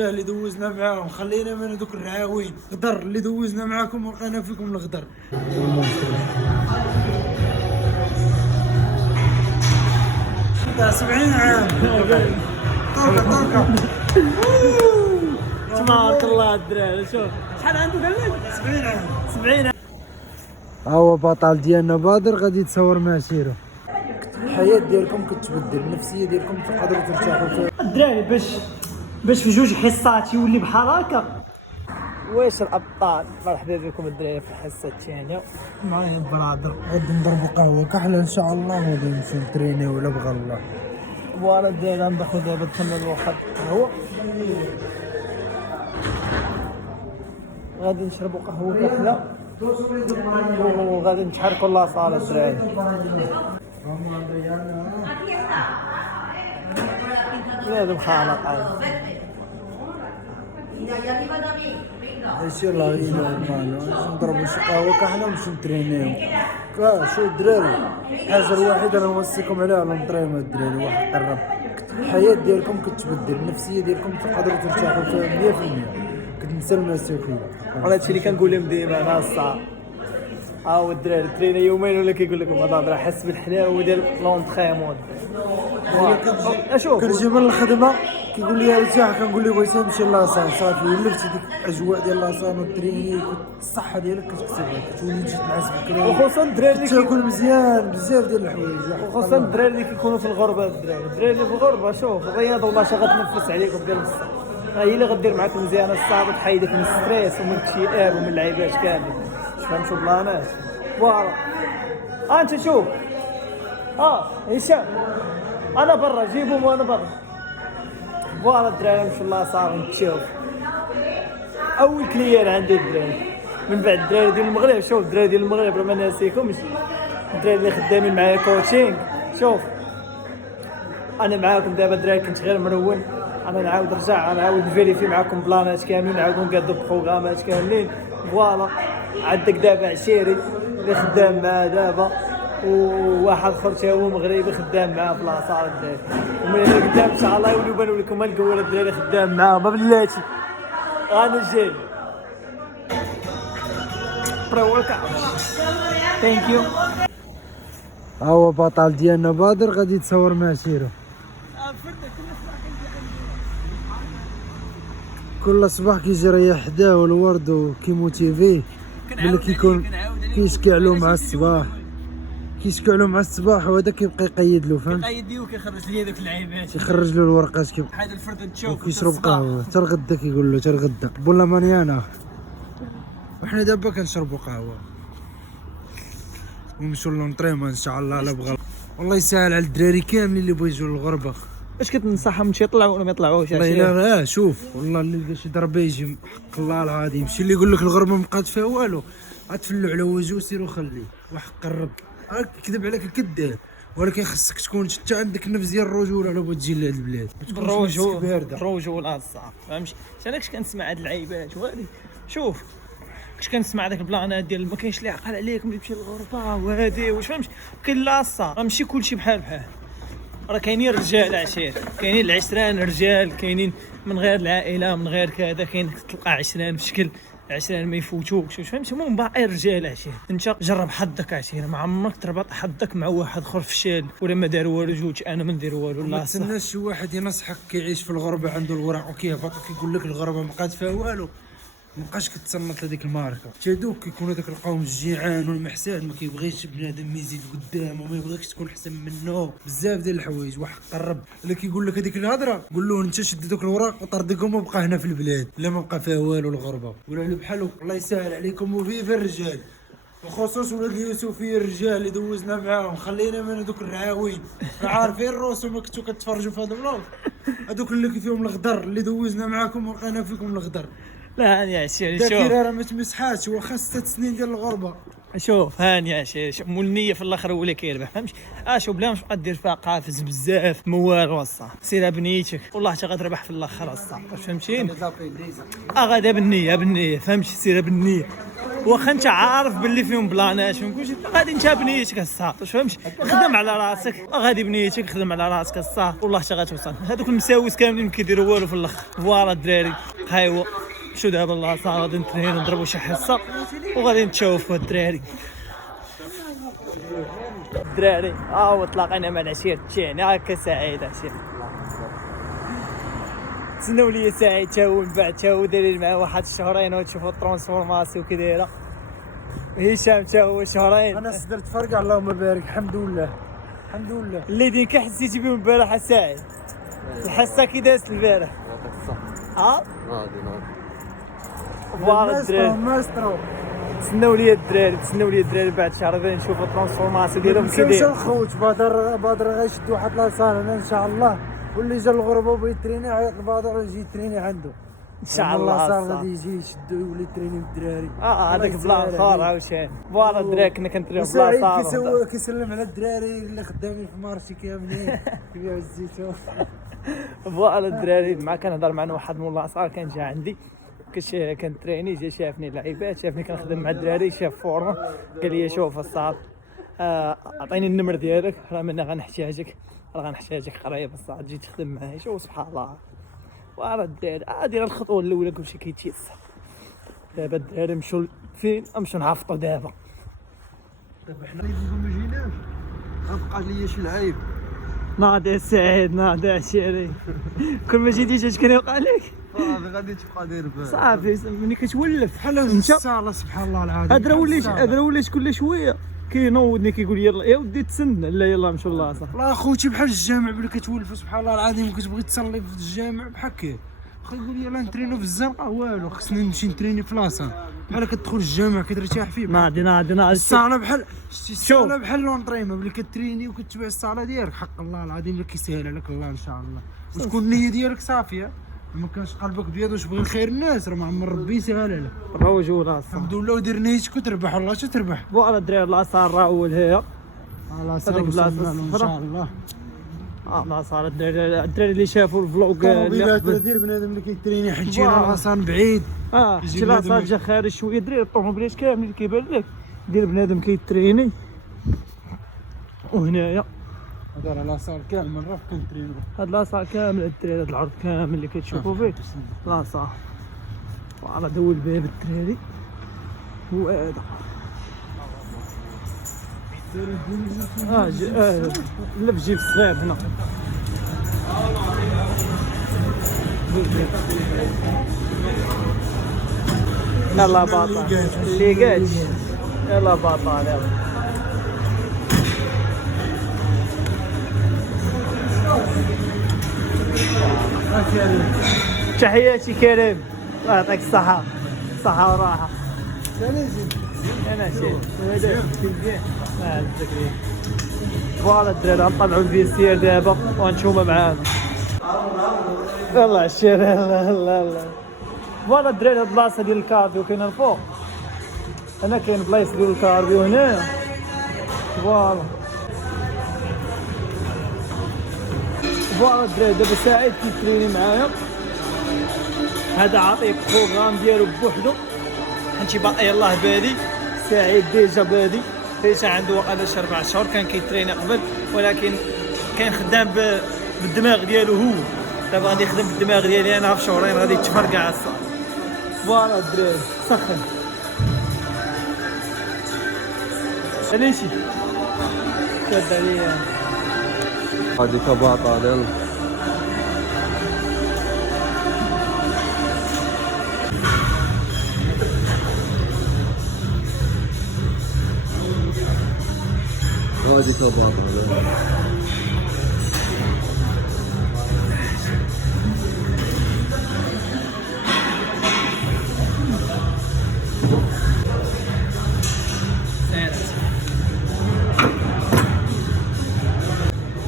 الرجال اللي دوزنا معاهم، خلينا من هذوك الرعاوين. غدر اللي دوزنا معاكم ولقينا فيكم الغدر. 70 عام. طلقة تبارك الله الدراري. شوف شحال عنده قال لك 70 عام. 70 عام. هو بطل ديالنا بدر غادي يتصور مع سيرو. الحياة ديالكم كتبدل، النفسية ديالكم تقدروا ترتاحوا فيها. الدراري باش في جوج حصات يولي بحال هكا. واش الابطال. مرحبا بكم الدراري في الحصه الثانيه معايا البرادر. غادي نضربوا قهوة كحلة ان شاء الله وغادي نمشيو نترينيو ولا بغى الله. فوالا الدراري غندخلو دابا نتمنى واحد القهوه. غادي نشربوا قهوه كحله وغادي نتحركوا لاصال الدراري. هذا مخالط ايش يلا نضربوا شي قهوة كحلة ونمشيو نترينيو. شو الدراري حاجة الوحيدة اللي نوصيكم عليها نطريو الدراري واحد قرب. الحياة ديالكم كتبدل، النفسية ديالكم تقدروا ترتاحوا فيها 100%. كتنسى المسؤولية. هذا الشيء اللي كنقول لهم ديما انا الصعب. هاو الدراري ترينا يومين ولا كيقول لكم هذا راه حس بالحلاوه ديال لونطريمون. اشوف كنجي من الخدمه كيقول لي ارتاح، كنقول له بغيت نمشي لاصال صافي ولفتي ديك الاجواء ديال لاصال والتريني. الصحه ديالك كتكسبها، كتولي تجي تنعس بكري، وخصوصا الدراري اللي كتاكل مزيان بزاف ديال الحوايج. وخصوصا الدراري اللي كيكونوا في الغربه. الدراري اللي في الغربه شوف الرياضه والله شي غتنفس عليكم ديال الصح. هي اللي غدير معاك مزيانه الصعب وتحيدك من الستريس ومن الاكتئاب ومن اللعيبات كاملين. فهمتوا بلانات. فوالا انت شوف هشام انا برا جيبهم وانا برا. فوالا الدراري ان شاء الله صار نتشوف اول كليان عندي الدراري من بعد الدراري ديال المغرب. شوف الدراري ديال المغرب راه ما ناسيكمش، الدراري اللي خدامين معايا كوتشينغ. شوف انا معاكم دابا الدراري كنت غير مرون، انا نعاود نرجع نعاود نفيريفي معاكم بلانات كاملين، نعاودو نقادو بروغرامات كاملين. فوالا عندك دابا عشيري اللي خدام معاه دابا، وواحد اخر تا هو مغربي خدام معاه في لاصال الدراري. ومن هنا قدام ان شاء الله يوليو يبانوا لكم القوه الدراري خدام معاه ما بلاتي. انا جاي برو ورك اوت. ثانك يو. هو بطل ديالنا بدر غادي يتصور مع سيرو. كل صباح كيجي يريح حداه والورد وكيموتيفيه ملي كيكون كيشكي علو مع الصباح. كيشكي علو مع الصباح وهذا كيبقى يقيد له. فهمت؟ كيقيد لي وكيخرج لي هذوك اللعيبات، كيخرج له الورقات هذا الفرد تشوف وكيشرب قهوه حتى الغدا. كيقول له حتى الغدا بولا مانيانا. وحنا دابا كنشربوا قهوه ونمشيو لونطريمون ان شاء الله لا بغى. والله يسهل على الدراري كاملين اللي بغاو يجوا للغربه. اش كتنصحهم مشي يطلعوا ولا ما يطلعوش؟ والله الا شوف والله اللي لقى شي ضربه يجي حق الله العظيم. شي اللي يقول لك الغربه ما بقات فيها والو غتفلو على وجهه وسير وخليه وحق الرب. كذب عليك كداب، ولكن خصك تكون حتى عندك نفس ديال الرجوله على بغيت تجي لهاد البلاد. الرجوله الصعب فهمتي. انا كنسمع هاد اللعيبات وهادي. شوف كنسمع داك البلانات ديال ما كاينش اللي عقل عليك ملي تمشي للغربه وهادي واش فهمتي. كاين لاصه راه ماشي كلشي بحال راه كاينين رجال عشير، كاينين العشران رجال، كاينين من غير العائله من غير كذا. كاين تلقى عشران بشكل عشران ما يفوتوكش واش فهمتي. المهم باقي رجال عشير. انت جرب حظك عشير، ما عمرك تربط حظك مع واحد اخر فشال ولا ما دار والو جوج انا ما ندير والو. ما تسناش شي واحد ينصحك كيعيش في الغربه عنده الوراق وكيهبط وكيقول لك الغربه ما بقات فيها والو. مابقاش كتصنت لهذيك الماركه. تادوك كيكون هذاك القوم الجيعان والمحسان ما كيبغيش بنادم يزيد قدامه وما يبغيكش تكون احسن منه. بزاف ديال الحوايج وحق الرب. اللي كيقول لك هذيك الهضره قول له انت شد دوك الوراق وطردكم وبقى هنا في البلاد لا ما بقى فيها والو الغربه. ولا بحالو الله يسهل عليكم. وفي الرجال بخصوص ولاد اليوسفيه الرجال اللي دوزنا معاهم، خلينا من هذوك الرعاوين. عارفين الرسوم كنتو كتفرجوا في هذا البلوك، هذوك اللي فيهم الغدر اللي دوزنا معاكم ولقينا فيكم الغدر. لا هاني عشيري شوف الذاكره راه ما تمسحاتش واخا 6 سنين ديال الغربه. شوف هاني عشيري شوف مول النيه في الاخر هو اللي كيربح فهمتي. شوف بلا مش دير فيها قافز بزاف موال وصح سيرها بنيتك والله حتى غتربح في الاخر الصح. واش فهمتيني؟ غادا بالنيه فهمتي. سيرها بالنيه واخا انت عارف باللي فيهم بلانات فيهم كلشي غادي انت بنيتك الصاط واش فهمتي خدم على راسك غادي بنيتك خدم على راسك الصاط والله حتى غتوصل هذوك المساوس كاملين ما كيديروا والو في الاخر فوالا الدراري هايوا شو دابا الله صار غادي نترينو نضربوا شي حصه وغادي نتشوفوا الدراري وتلاقينا مع العشير تاعنا هكا سعيد عشير تسناو لي سعيد تا هو من بعد تا هو دايرين معاه واحد الشهرين وتشوفوا الترانسفورماسيون كي دايره هشام تا هو شهرين انا صدرت فرق اللهم بارك الحمد لله الحمد لله اللي دين كي حسيتي بهم البارح سعيد الحصه كي دازت البارح فوالا الدراري ماسترو تسناو لي الدراري بعد شهر غادي نشوفوا الترانسفورماسيون ديالهم كي مشاوش داير الخوت بدر غيشد واحد لاصال ان شاء الله واللي جا الغربه وبغى يتريني عيط لبادر ويجي يتريني عنده ان شاء الله صار غادي يجي يشدو يولي يتريني بالدراري هذاك بلا خار عاوشان فوالا الدراري كنا كنتريو بلا صار كيسلم على الدراري اللي خدامين في مارشي كاملين كيبيعوا الزيتون فوالا الدراري مع كنهضر معنا واحد من لاصال كان جا عندي كنتريني جا شافني لعيبات شافني كنخدم مع الدراري شاف فورمه قال لي شوف الصاد عطيني النمر ديالك راه منا غنحتاجك قريب الصاد تجي تخدم معايا شوف سبحان الله ورا الدراري عادي الخطوه الاولى كلشي كيتيسر دابا الدراري مشاو فين نمشيو نهبطوا دابا حنا ما جيناش غتبقى ليا شي لعيب ناضي سعيد ناضي عشيري كل ما جيتي اش كان يوقع لك صافي غادي تبقى داير بها صافي ملي كتولف بحال الصاله سبحان الله العظيم هذا وليش كل شويه كينوضني كيقول يلا يا ودي تسنى لا يلا نمشيو للاصا والله اخوتي بحال الجامع ملي كتولف سبحان الله العظيم وكتبغي تصلي في الجامع بحال كي اخي يقول يلا نترينو في الزنقه والو خصني نمشي نتريني في لاصه بحال كتدخل الجامع كترتاح فيه ناضي الصاله بحال الصاله بحال لونطريمون ملي كتريني وكتبع الصاله ديالك حق الله العظيم اللي كيسهل عليك الله ان شاء الله وتكون النيه ديالك صافيه ما كانش قلبك بيض واش بغي خير الناس راه معمر ربي يسهل لك روج ولا الحمد لله ودير نيتك وتربح والله شو تربح فوالا الدراري لا صار راول هي الله صار ان شاء الله ما صار الدراري اللي شافوا الفلوق اللي قبل دير بنادم اللي كيتريني حيت شي لاصان بعيد شي لاصان جا خارج شويه دراري الطوموبيلات كاملين اللي كيبان لك دير بنادم كيتريني وهنايا هذا راه لاصال كامل من راه كنترينو هاد لاصال كامل الدراري هاد العرض كامل اللي كتشوفوا فيه لاصال وعلى دول الباب الدراري هو هذا لا في جيب صغير هنا يلا باطل اللي قاعد يلا باطل يلا تحياتي كريم الله يعطيك الصحة صحة وراحة انا شي فوالا الدراري غنطلعو الفيستير دابا وغنشوفها معانا يلا عشير يلا فوالا الدراري هاد البلاصة ديال الكارديو كاينة الفوق هنا كاين بلايص ديال الكارديو هنايا فوالا الدراري دابا سعيد كيتريني معايا هذا عاطيه بروغرام ديالو بوحدو حيت باقي يلاه بادي سعيد ديجا بادي ليس عنده وقال 4 شهور كان كيتريني قبل ولكن كان خدام بالدماغ ديالو هو دابا غادي يخدم بالدماغ ديالي انا في شهرين غادي يتفرقع الصاد فوالا الدراري سخن عليشي كاد عليا هذيك باطا يلا هذيك باطا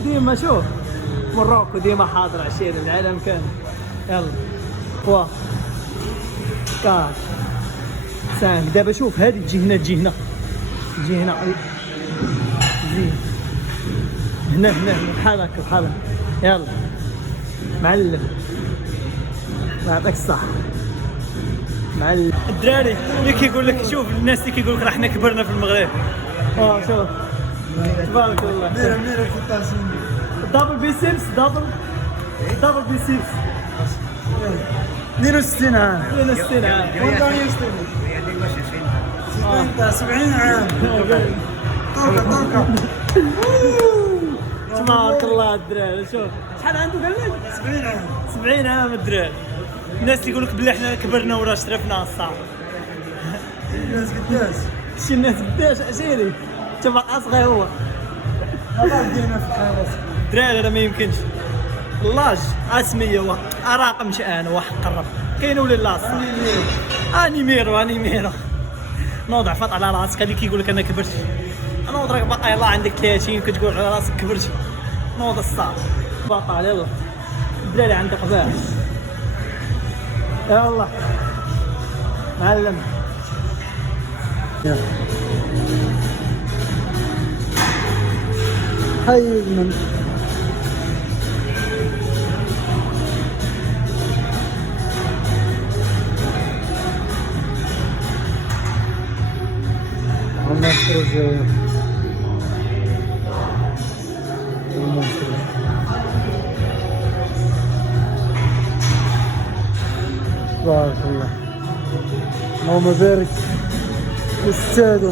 ديما شوف مروكو ديما حاضر عشير العالم كامل يلا وا كاش سانك دابا شوف هذه تجي هنا هنا بحال هكا يلا معلم الله يعطيك الصحة معلم الدراري اللي كيقول لك شوف الناس اللي كيقول لك راه حنا كبرنا في المغرب. شوف تبارك الله. منيره كنت دبل بيسيبس دبل بيسيبس 62 عام 62 عام. وانت 70 عام. طلقه تبارك الله الدراري. شوف شحال عنده قال لك 70 عام 70 عام الدراري. الناس اللي يقول لك بلي حنا كبرنا وراه شرفنا الصاحب. الناس قداش شي الناس قداش عشيري تبقى اصغر هو. هذا بدينا في الحارس الدراري راه ما يمكنش اللاج اسميه رقم شان واحد قرب كاين ولا لا الصاحب. انيميرو نوضع فاط على راسك هذيك كيقول لك انا كبرت. انا وضرك باقي يلاه عندك 30 كتقول على راسك كبرت. نوض الصاحب باقي يلا الدراري عندك قباح. يا الله معلم. حي من نخرج بارك الله اللهم بارك استاذ.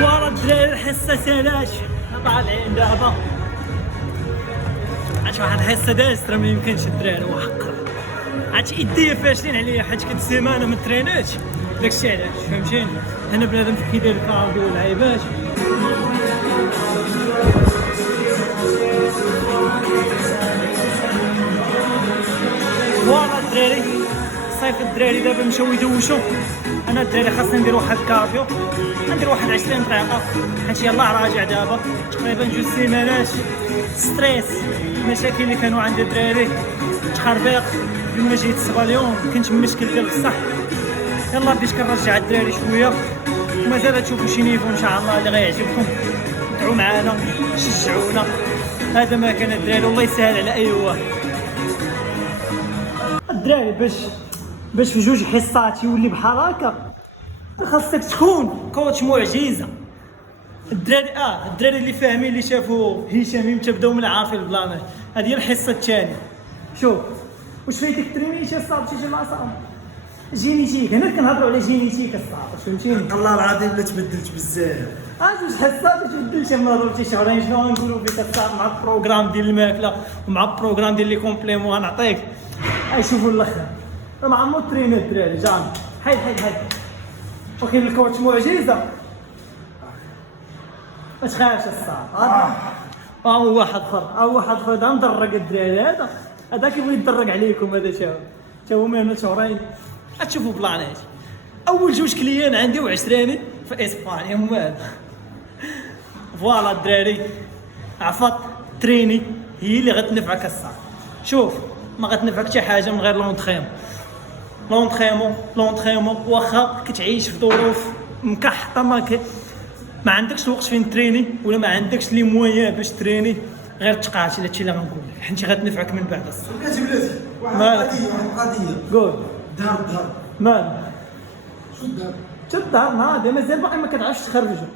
ورا الدراري الحصه سالاش طالعين دابا عرفتي واحد الحصه دازت راه ما يمكنش الدراري وحق. عرفتي يديا فاشلين عليا حيت كنت سيمانه ما تريناتش داكشي علاش فهمتيني. انا بنادم كيدير الكارديو واللعيبات. ورا الدراري صيف الدراري دابا مشاو يدوشوا. انا الدراري خاصني ندير واحد الكارديو ندير واحد 20 دقيقه حيت يلاه راجع دابا تقريبا 2 سيمانات ستريس. المشاكل اللي كانوا عند الدراري تخربيق لما جيت الصبا اليوم كنت مشكل ديال بصح. يلا بديت كنرجع الدراري شويه ومازال تشوفوا شي نيفو ان شاء الله اللي غيعجبكم. دعوا معانا شجعونا. هذا ما كان الدراري والله يسهل على اي واحد. الدراري باش في 2 حصات يولي بحال هكا خاصك تكون كوتش معجزه. الدراري اللي فاهمين اللي شافوا هشام تبداو من عارفين البلانات. هذه هي الحصه الثانيه. شوف واش فايتك تريني شي صاب شي لاصام جينيتيك. هنا كنهضروا على جينيتيك الصاط فهمتيني. الله العظيم لا تبدلت بزاف. 2 حصات تبدلت ما ضربتي شهرين. شنو غنقولوا فيك الصاط مع البروغرام ديال الماكله ومع البروغرام ديال لي كومبليمون غنعطيك. شوفوا الاخر راه ما عمرو تريني الدراري جامي. حيد وكاين الكوتش معجزه ما تخافش الصاط. هو واحد اخر هذا مدرق الدراري. هذا كيبغي يدرق عليكم. هذا تا هو من شهرين غتشوفوا بلانات. اول 2 كليان عندي وعشراني في اسبانيا مال. فوالا الدراري عفط تريني هي اللي غتنفعك الصاط. شوف ما غتنفعك حتى حاجه من غير لونطريمون واخا كتعيش في ظروف مكحطه ما عندكش الوقت فين تريني ولا ما عندكش لي مويان باش تريني غير تقاتل. هادشي اللي غنقول لك حيت غتنفعك من بعد الصح. بلاتي واحد القضيه قول دار مال شو الدار شو الدار هذا مازال باقي ما كتعرفش تخرجو.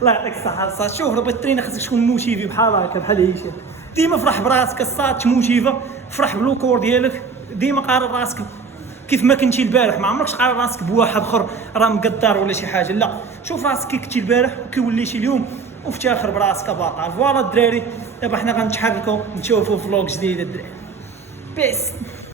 الله يعطيك الصحة الصاد. شوف راه بغيت تريني خاصك تكون موتيفي بحال هكا بحال هشام. ديما فرح براسك الصاد تموتيفا. فرح بلو كور ديالك. ديما قارن راسك كيف ما كنتي البارح. ما عمركش قارن راسك بواحد اخر راه مقدر ولا شي حاجه. لا شوف راسك كي كنتي البارح وكيوليتي اليوم وافتخر براسك باطل. فوالا الدراري دابا حنا غنتحركوا نشوفوا فلوق جديد الدراري. بيس.